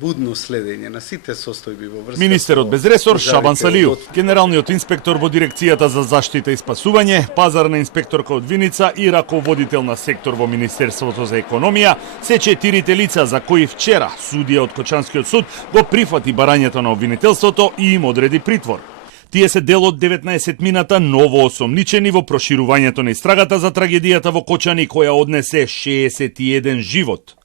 Будно следење на сите состојби во врска. Министерот без ресор Шабан Салиев, генералниот инспектор во дирекцијата за заштита и спасување, пазарна инспекторка од Виница и раководител на сектор во Министерството за економија, се 4 лица за кои вчера судија од Кочанскиот суд го прифати барањето на обвинителството и им одреди притвор. Тие се дел од 19 мината ново осомничени во проширувањето на истрагата за трагедијата во Кочани која однесе 61 живот.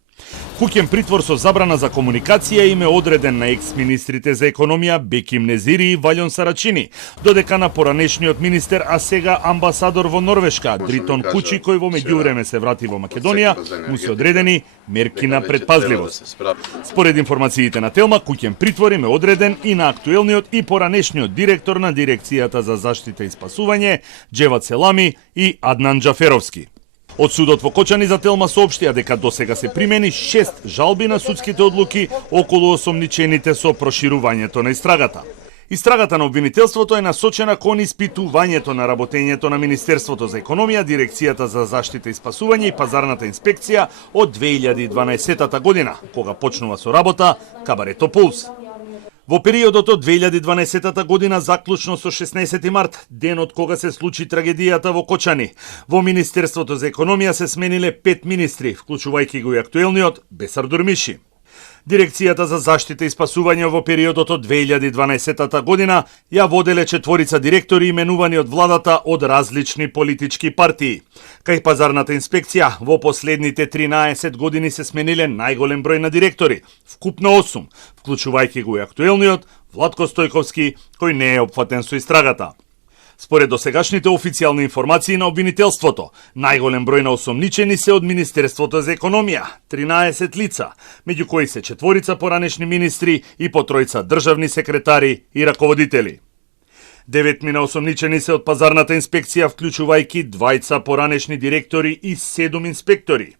Куќен притвор со забрана за комуникација им е одреден на екс-министрите за економија Беким Незири и Валјон Сарачини, додека на поранешниот министер, а сега амбасадор во Норвешка, Дритон Кучи, кој во меѓувреме се врати во Македонија, му се одредени мерки на предпазливост. Според информациите на Телма, куќен притвор им е одреден и на актуелниот и поранешниот директор на дирекцијата за заштита и спасување, Џеват Селами и Аднан Џаферовски. Од судот во Кочани за Телма соопштија дека досега се примени 6 жалби на судските одлуки околу осомничените со проширувањето на истрагата. Истрагата на обвинителството е насочена кон испитувањето на работењето на Министерството за економија, Дирекцијата за заштита и спасување и пазарната инспекција од 2012 година, кога почнува со работа Кабарето Пулс. Во периодот од 2012 година, заклучно со 16 март, денот кога се случи трагедијата во Кочани, во Министерството за економија се смениле 5 министри, вклучувајќи го и актуелниот Бесар Дурмиши. Дирекцијата за заштита и спасување во периодот од 2012 година ја воделе 4 директори именувани од владата од различни политички партии. Кај пазарната инспекција во последните 13 години се смениле најголем број на директори, вкупно 8, вклучувајќи го и актуелниот Владко Стојковски, кој не е опфатен со истрагата. Според досегашните официјални информации на обвинителството, најголем број на осомничени се од Министерството за економија, 13 лица, меѓу кои се 4 поранешни министри и по 3 државни секретари и раководители. 9 мина осомничени се од пазарната инспекција, вклучувајќи 2 поранешни директори и 7 инспектори.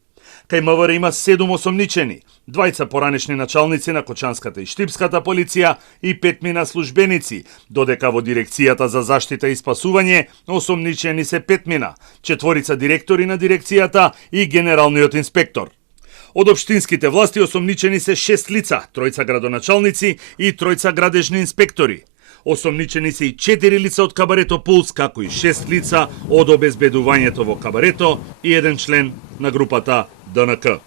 Кај МВР има 7 осомничени, 2 поранешни началници на Кочанската и Штипската полиција и 5 мина службеници, додека во Дирекцијата за заштита и спасување осомничени се 5 мина, 4 директори на дирекцијата и генералниот инспектор. Од општинските власти осомничени се 6 лица, 3 градоначалници и 3 градежни инспектори. Осомничени се и 4 лица од Кабарето Пулс, како и 6 лица од обезбедувањето во Кабарето и 1 член на групата ДНК.